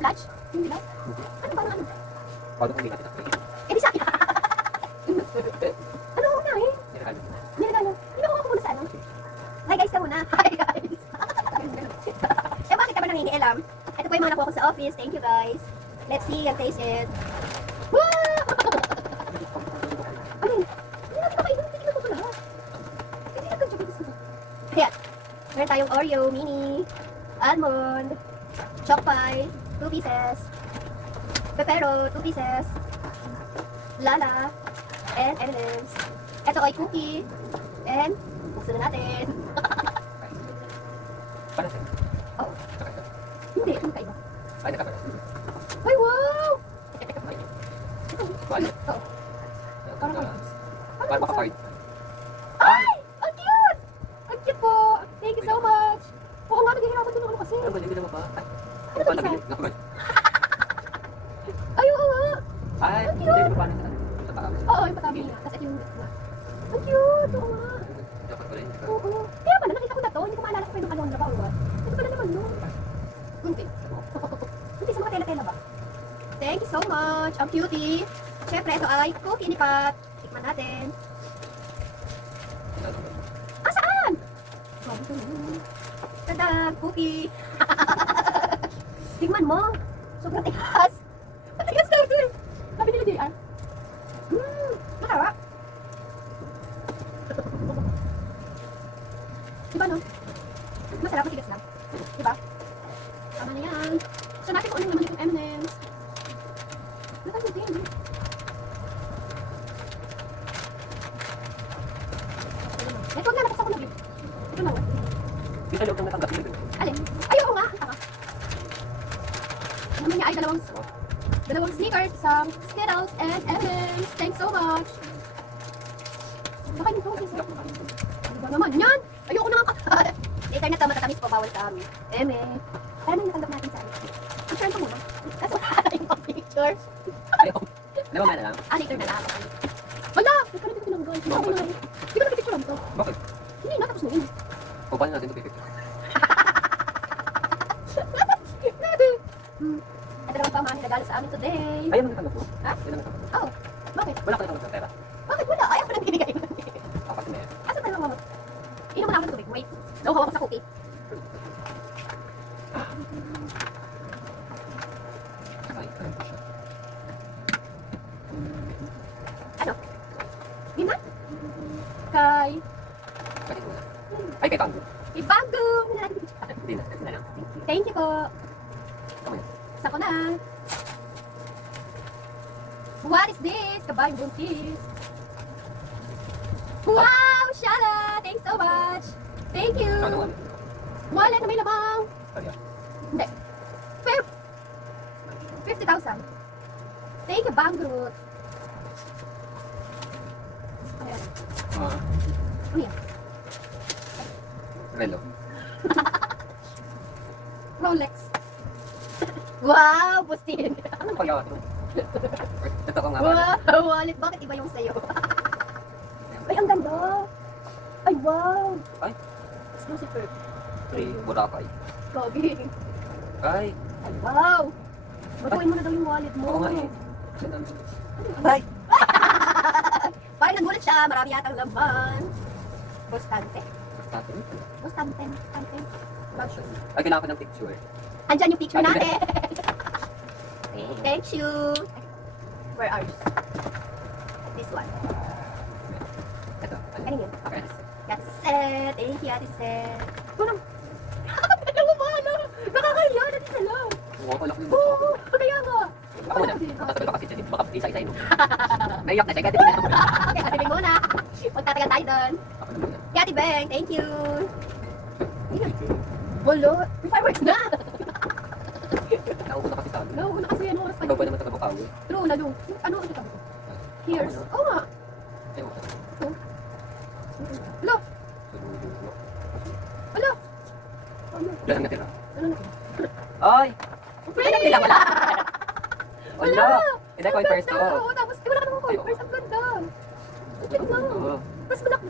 Blanche? Yung dilaw? Ano ba ano? Bago kong natin. Eh, di sa akin. Ano na eh? Niregalo. Hindi ako muna sa ano. Hi guys ka muna. Hi guys. Eh, bakit ka ba nangingialam? Ito po yung mga nakuha ko sa office. Thank you guys. Let's see and taste it. Wow! Ano yun? Hindi natin makainin. Tignan ko ito lahat. Hindi natin siya gusto ko. Ayan. Meron tayong Oreo, mini, almond, choc pie, 2 pieces, pepero, 2 pieces, lala, and M&M's. Ito ay cookie, and buksan na natin. Para sa'yo. Oh. Hindi, ano kaiba? Ay, nakaparas. Ay, wow! Wala. Oo. Para makapart. Ay! Ang cute! Ang cute po! Thank you so much! Oo nga, naghihirapan din ako kasi. Ano ba, hindi naman pa? Ay, Ano paano ba isa? bilhin? Nakamay. Ay, oo nga! Ay, Ang hindi cute! naman paano sa taas. Oo, yung patabi niya. Tapos ito yung... Ang cute! Oo nga! Dapat pala yun. Oo. Kaya pala, nakita ko na to. Hindi ko maalala kung yung Alondra ba or what. Ito pala naman yun. Kunti. Kunti sa mga tela-tela ba? Thank you so much! Ang cutie! Siyempre, ito ay cookie ni Pat. Tikman natin. Ah, saan? Tada! Cookie! Tingnan mo! Sobrang tigas! Matigas na ito eh! Sabi nila JR. Masarap! Diba no? Masarap, matigas lang. Diba? Tama na yan. So natin kung ano naman yung M&M's. Nakal din. Ito nga, nakasama ko na din. Ito na. Yung sa loob ng natanggap nyo. Alin? Ay, oo nga. Ang taka. Ano niya ay dalawang sneakers, isang Skittles, and M&M's. Thanks so much. Baka nito kasi sa... Diba naman yan? Ayoko na nga kakal. Later na ito, matatamis po, bawal sa amin. Paano natanggap natin sa amin? Picture ko muna. Kasi wala tayong pang picture. Ayaw. Alam mo na lang. Later na lang. Wala! Nagkaroon ko tinanggal. Hindi ko na. Hindi ko na-picture lang ito. Bakit? Hindi na, tapos na yun. O, paano natin ito pipicture? Ito naman pa ang mga nagalo sa amin today. Ayaw mo natanggap mo? Ha? Ayaw mo natanggap mo? Oh, bakit? Wala ka natanggap ng pera? Bakit wala? Ayaw ko nang binigay. Apat na yan. Asan tayo mamot? Inom mo na ako ng tubig. Wait. Daw hawak ko sa cookie. Ano? Yun na? Kay... Bakit mo na? Ay, kay Tango. Kay Bago! Hindi na natin picture. Hindi na. Hindi na lang. Thank you po. Tama yan. Sako na. What is this? Kabayong buntis. Wow! Shala! Thanks so much! Thank you! Ano nga? Wallet na may lamang. Kaya. Hindi. 50,000. Thank you, Bangrut. Ayan. Ano yan? Relo. Rolex. Wow! Bustin. Ano pag yawat mo? Ito ko nga. Wow! Wallet. Bakit iba yung sayo? Ay, ang ganda. Ay, wow. Ay. Exclusive perk. Free Boracay. Gogi. Ay. Ay, wow. Baguhin mo na daw yung wallet mo. Oo nga eh. Ay. Parang nagulat siya. Marami yatang laman. Bostante. Bastante. Bostante. Bostante. Bostante. Ay, kailangan ko ng picture. Andyan yung picture Ay, natin. Thank you. Where are you? This one. Ito. Ano yun? Okay. Ate Seth. Thank you, Ate Seth. Tunang. Dalawa ba, ano? Nakakaya na din sila. Oo, wala ko yung Oo, kaya nga. Ako muna. Matasabi ko kasi dyan. Baka isa-isa yun. Naiyak na siya. Kaya titignan ako muna. Okay, Ate Beng muna. Magtatagal tayo doon. Ako na muna. Kaya Ate Beng, thank you. Wala. May fireworks na. Nauuna kasi sa amin. No, una kasi yan oras pa. Ikaw ba naman taga Bukawi? True, lalo. Ano ang sabi ko? Here's. Oo nga. Ay, okay. Lo. Wala. Wala nang natira. Ano na? Ay! Wala. Wala, wala. Wala. Wala. Hindi ko yung first to. Oo, tapos wala ka naman ko. First, ang ganda. Lupit na. Tapos black.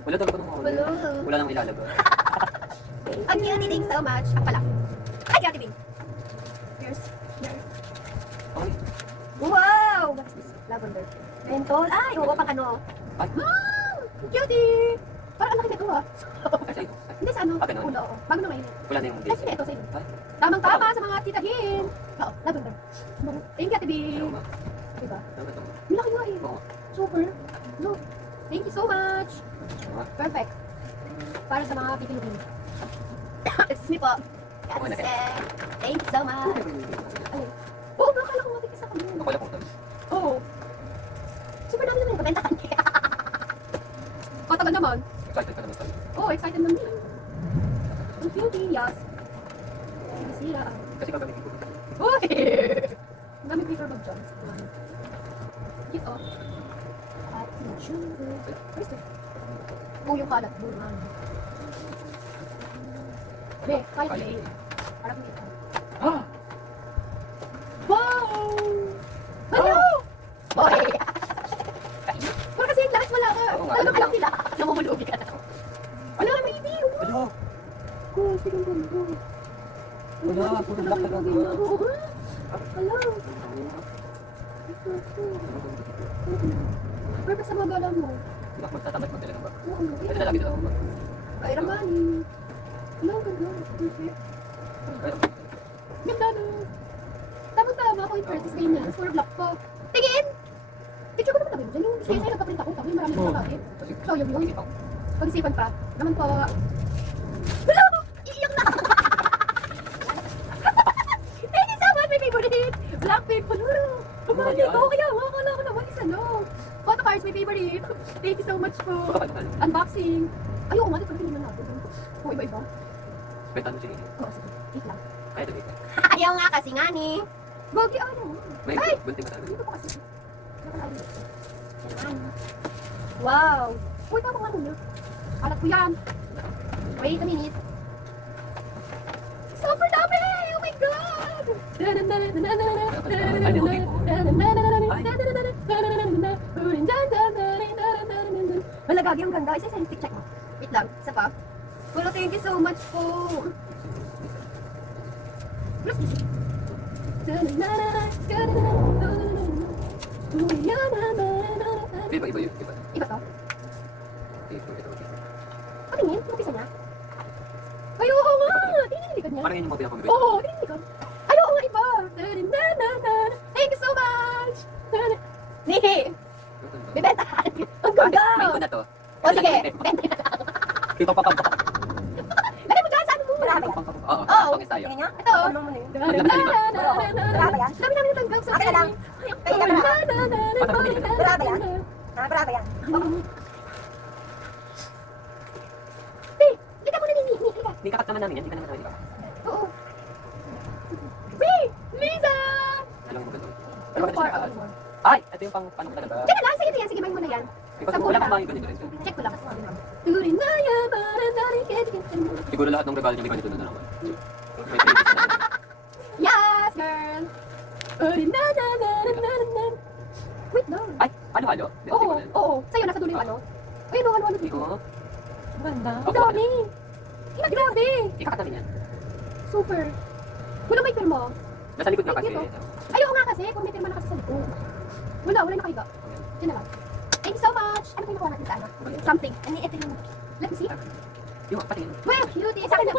Wala talaga nung ako. Wala. Wala nang ilalagay. Ang cute, thanks so much. Ang pala. Ay, Ate Bing. Here's. bottle. Ay, oo, pang ano. Ay. Cutie! Parang ang laki nito ha. Ay, sa'yo. Hindi sa ano. Ah, ganun. Oo. Bago na mainit. Wala na yung Ay, sige, ito sa'yo. Ay. Tamang-tama sa mga titahin. Oo, lavender. Thank you, Ate B. Ayaw nga. Diba? Ano ba ito? Ang laki nga eh. Oo. Super. No. Thank you so much. Ah. Perfect. Para sa mga pipilipin. Excuse me po. Oo, Ate naka- Sek. Thank you so much. Ay. Oo, nakala ko matikis ako. Ako lang po ito. Oo. Super dami naman yung kabentahan kaya. O, tagal naman. Excited ka naman tayo. Oo, excited naman din. Ang cutie, yes. Sira. Kasi kagaling ko. Uy! Ang dami paper bag dyan. Cute, oh. At tissue. Where's this? Oh, yung kalat. Bulan. Be, kaya ko eh. Parang dito. Ah! Wow! Ano? Boy! Pero kasi yung lahat wala ka. Oo nga. Talagang alam nila. Namumulubi ka na. Wala, may ibig. Ano? Oh, sige mo. Wala, puro black na lang. Wala. Perfect sa mga gala mo. Magtatamad mo talaga ba? Oo, Kasi lalaki na ako ba? ay, ramani. Wala, ganda. Perfect. Ganda no. Tamang-tama ako yung princess kayo niya. Puro black pa. Tingin! Picture ko naman namin dyan. Yung sa'yo nagpaprint ako. Tapos marami Oo. na kakain. Kasi So, yun. Pag-isipan pa. Naman po. Wala! Iiyak na! Thank you so much, my favorite! Black people! Kumali ko! Kaya makakala ko naman isa no. Photo cards, my favorite! Thank you so much po. Unboxing. Ayoko nga, dito naman natin. O, iba-iba. Betan mo siya. Oo, sige. Wait lang. Kaya ito dito. Ayaw nga kasi nga ni. Bagi ano? May Ay! bunting ka Dito po kasi. Wow! Uy, parang ano yun? Alat ko yan. Wait a minute. Super dami! Oh my God! Malagagi ang ganda. Isa check mo. Wait lang. Isa pa. Well, thank you so much po. Plus, Iba yun. Iba. iba to? Ito. Patingin, umpisa niya. Ay, oo nga! Tingnan yung likod niya. Parang yun yung mga pinapamigay. Oo, tingnan yung likod. Ay, oo nga, iba. Thank you so much! Nihi! Bibentahan! Ang ganda! May ko na to. O sige, benta na lang. Ito pa pa. Lagay mo dyan sa ano mo. Marami. Oo. Oo. Pangis tayo. Tingnan niya. Ito. Ano mo na yun? Dami namin ng tanggal sa Akin na lang. Kaya ka na. Wala ba yan? Wala ba yan? Lika muna ni Nihi. Lika. Hindi kakat naman namin yan. Hindi ka naman namin. Oo. Wait! Lisa! Alam mo ba ito? Ano ba ito? Ay! Ito yung pang paano talaga. Teka lang, sige yan. Sige, main mo na yan. Kasi wala pang mga ganito rin. Check ko lang. Turin na yan, para narin Siguro lahat ng regalo niya may ganito na naman. May previous na. Yes, girl! Turin na na. Wait lang. Ay! Halo-halo? Oo. Sa'yo, nasa dulo yung ano. Ayun, ano Hindi dito. ko. Ganda. Ang dami. Grabe. Ikakat namin yan. Super. Wala may pirma. Nasa likod na kasi. Dito. Ay, oo nga kasi. Kung may pirma na kasi sa likod. Wala nakahiga. Diyan na lang. Thank you so much. Ano kayo nakuha natin sa ano? Something. Ano ito yung... Let me see. Yung pati. Well, cutie. Sa akin na.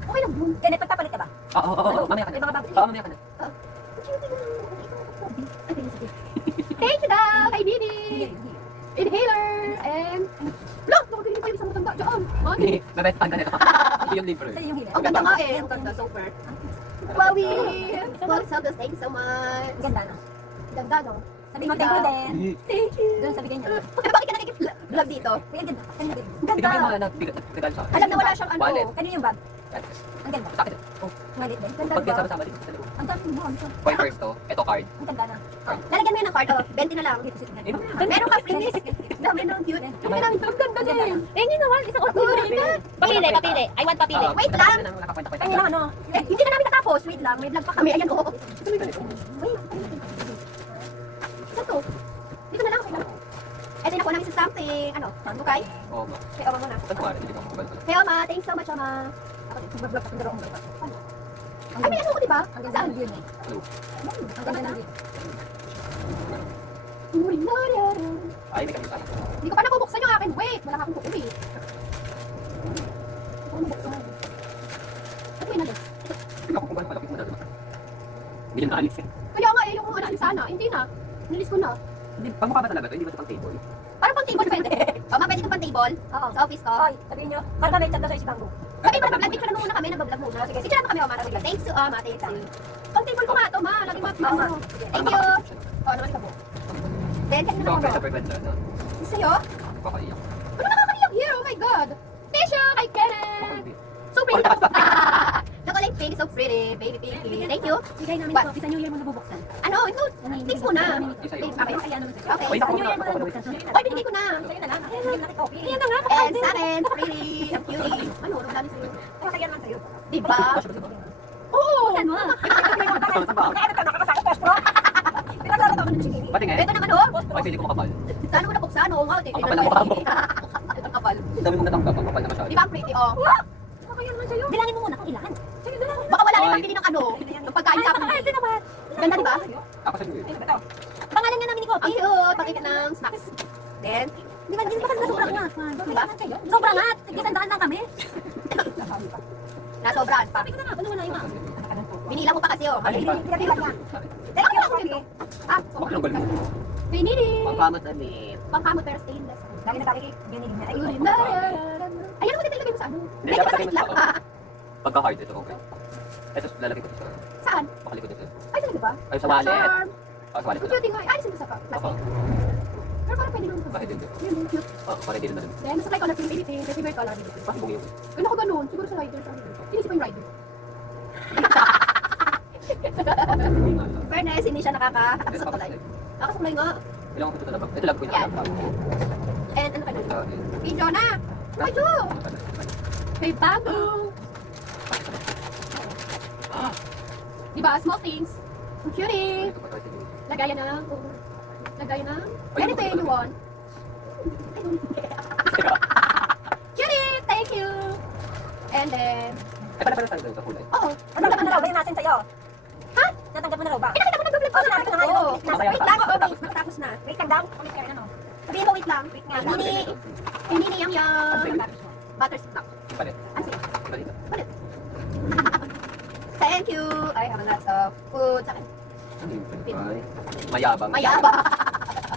Okay lang yun. Ganit, pagpapalit ka ba? Oo. Mamaya ka May na. mga babalik. Oo, mamaya ka na. Cutie na. Okay, sige. Thank you daw, kay Didi. Inhaler. And... Look! Nakabili pa yung isang matanda. Diyan. Money. Mabet ang ganito. Ito yung libre. Sa'yo yung hila. Ang ganda nga eh. Ang ganda, super. Wowie! Well, Celtics, thank you so much. Ganda, no? Ganda, no? Sabi mo, thank you din. Thank you. Doon sa bigay niya. Pero bakit ka nakikip-vlog dito? Uy, ang ganda. Kanina din. Ang Ikaw yung ganda. mga nagbigat sa akin. Alam na wala siyang ano. Wallet. Kanina yung bag. Ang ganda. Sa akin. Malit din. Ganda Pag ba? sama-sama din sa loob. Ang dami mo. Ang dami. Coin first to. Ito card. Ang ganda na. Lalagyan mo yun ng card. Oh, 20 na lang. Meron ka free. Dami nung cute. Dami namin. Ang ganda din. Eh, hindi naman. Isang oras. Papili. I want papili. Wait lang. Kanina, ano? Eh, hindi na namin natapos. Wait lang. May vlog pa kami. Ayan, oh. Wait. Saan to? Dito na lang. Okay lang. Ito yung nakuha namin sa something. Ano? Bukay? Oo, ma. Kaya Oma muna. Saan ko nga rin? Hindi ko mabal. Kaya Oma, thanks so much, Oma. Ako din. Mag-vlog pa. Pero Ano? Ay, may ano ko, diba? Ang ganda Saan? ng view niya. Hello. Ang ganda ng view. Ay, may kami tayo. Hindi ko pa nabubuksan yung akin. Wait, wala akong kukuwi. Hindi ko nabuksan. Ano yun, Alex? Hindi ako kung paano palapit mo na doon. Hindi na alis eh. Kaya nga eh, yung ano sana. Hindi na. Nilis ko na. Hindi, pangmukha ba talaga to? Hindi ba ito pang table? Parang pang table pwede. O, pwede ito pang table. Oo. Sa office ko. Hoy, sabihin nyo. Karta may chat na sa isipango. Sabi mo, nag-vlog picture na muna kami. Nag-vlog muna. Sige, picture na kami, Omar. Thanks to Ma. Thanks you. Pang table ko nga ito, Ma. Lagi ma. Thank you. Oo, naman ka po. Then, kanina Ito na ang ako. super ganda na. Sa'yo? Kakaiyak. Ano nakakaiyak here? Oh my God. Tissue kay Kenneth. So pretty. Chocolate pink, so pretty. Baby pinky. Thank you. Bigay namin What? ito. Isa New Year mo nabubuksan. Ano? Ito. Thanks muna. Isa yun. Okay. Ay, ano naman Okay. Oy, Sa naku, New Year mo naku, nabubuksan. Oy, binigay ko na. Sa'yo na lang. Ayun, natin coffee. Ayan na nga. And sa akin, pretty. Ang cutie. Ano? Ano dami sa'yo? Masaya naman sa'yo. Diba? Oo. Buksan mo. Saan ba? Nakakasakot post bro. Pinasarap ako ng chigiri. Pati nga eh. Ito naman oh. Ay, hindi ko makapal. Saan ko napuksan? Oo nga. Ang kapal ng mukha mo. Ang kapal. Ang dami mong natanggap. Ang kapal na masyado. Di ba ang pretty? Oh. Masaya naman sa'yo. Bilangin mo muna kung ilan. Sige, bilangin mo. Baka wala rin Oy. pagpili ng ano. Ng pagkain sa akin. Ay, ito naman. Ganda diba? Ako sa New Year. Ito. Pangalan nga namin ni Ang Coffee. cute. Pakita ng snacks. Then, Di ba kasi sobrang nga? Diba? Sobrang nga. Tigis-andaan lang kami. nasobrahan pa. Sabi ko na nga, ano wala yung Binila mo pa kasi oh. Ay, pa. Thank you. Okay. Ah, Huwag lang galing. pinili. Pangkamot damit. Pangkamot pero stainless. Lagi na tayo ganyan na. Ayan mo din ilagay mo sa ano. Hindi, Medyo dapat masakit lagay mo lang. sa pagka-hard ito, okay. Ito, lalagay ko ito sa Saan? pakalikod ito. Ay, talaga ba? Ay, sa wallet. Charm. Sa wallet ko Ang lang. cute nga. Alisin mo sa plastic. Oo. Pero parang pwede naman. Bakit hindi? Yun, yung cute. Parang hindi na rin. Then, nasa color pink, baby pink, favorite color. Bakit bumi yun? Ano ko ganun? Siguro sa rider. Inisip ko yung rider. Hindi nga lang. Fairness, hindi siya nakakasuklay. Nakasuklay nga. Kailangan ko ito talaga. Ito lang ko yung Yan. alam. And ano ka na? Video na! Video! May bago! Diba? Small things. Ang cutie! Lagayan na. Lagayan na. Anything you want. I don't care. Cutie! Thank you! And then, Ay, pala tayo sa kulay. oo. Ano naman na raw ba yung nasin sa'yo? Ha? Natanggap mo na raw ba? Pinakita ko nag-vlog ko Oh, sa sinabi ko na nga ko. yun. Wait lang, oo, wait. Nakatapos na. Wait lang daw. Ulit ka rin ano? Sabihin mo, wait lang. Wait nga. Pinini yang butterscotch. Palit. Ano sila? Palit. Thank you. I have a lot of food. Sa akin. Ano yun? Ay, mayabang. Mayaba.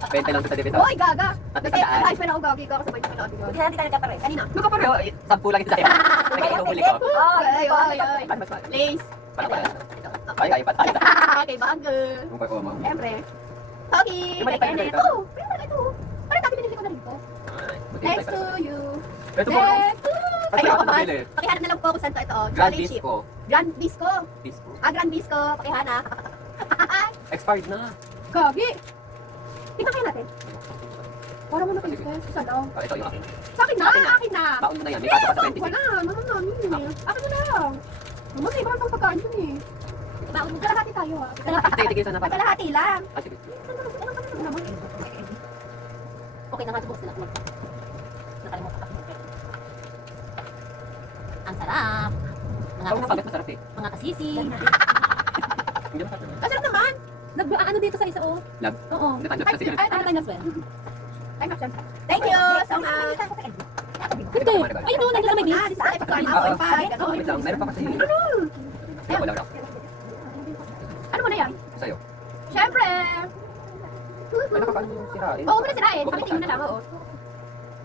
Bente lang sa debita. Hoy, gaga. At Kasi isang daan. live pa na ako gagi ko kasi may pinanood ko. Buti na hindi tayo nagkapare. Kanina. Magkapareho. 10 lang ito sa'yo. Nagkaitong huli ko. Ay, ay, ay. Paano mas mahal? Please. Paano pala? Ay, ay, patay. Kay Bago. Kung pa ko, ma'am. Siyempre. Toki. Yung maliit na Kay ito. Oh, pero talaga ito. Parang dati binili ko na rito. Next to you. Ito po. Next to Ay, Ay, ako ako nabili. Pakihanap na lang po kung saan to ito. Grand Jolly Chip. Disco. Grand Disco. Disco. Grand Disco. Pakihanap. Expired na. Gagi. Tingnan kaya natin. Para mo na Sige. princess. Isa daw. Ah, ito yung akin. Sa akin na. Akin na. Akin na. Baon mo na yan. May pasok ka sa 26. Wala. Naman namin. Akin na lang. Naman eh. Baka pang pagkain yun eh. Baon mo. Kalahati tayo ah. Tigil sana pala. Kalahati lang. Ah, sige. Okay na nga ito sila. Nakalimutan ka. Ang sarap. Mga Pag napagod, masarap eh. mga kasisi. Hindi masarap naman. Kasarap naman. Ano dito sa isa oh? Lab. Oo. Hindi tanggap kasi. Ay, Ano tayo na sweat? Time up siya. Thank you so much. Hindi. Ay no, nandito sa may Ah, gate. sa pagkain. Oo. Pag Wait lang, meron pa kasi. Ay, wala lang. Ano mo na yan? Sa'yo. Siyempre. Ay, nakakaano yung sirain. Oo, muna sirain. Kamitin mo na lang. Oo.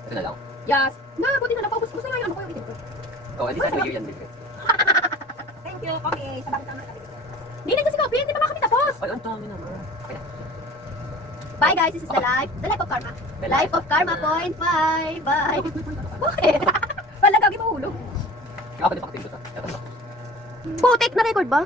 Ito na lang. Yes. Na, buti na lang. Paubos ko sa ngayon. Ano ko yung itin ko? Oh, edi sa New Year yan. Bill. Thank you, Coffee. Sa bakit naman. Hindi na kasi Coffee. Hindi pa nga kami tapos. Ay, ang dami naman. Okay na. Bye guys. This is the life. The life of karma. The Life of karma point 5. Bye. Bakit? Palagagi mahulog. Ako din pa kasi ito sa. Ito na. Putik na record ba?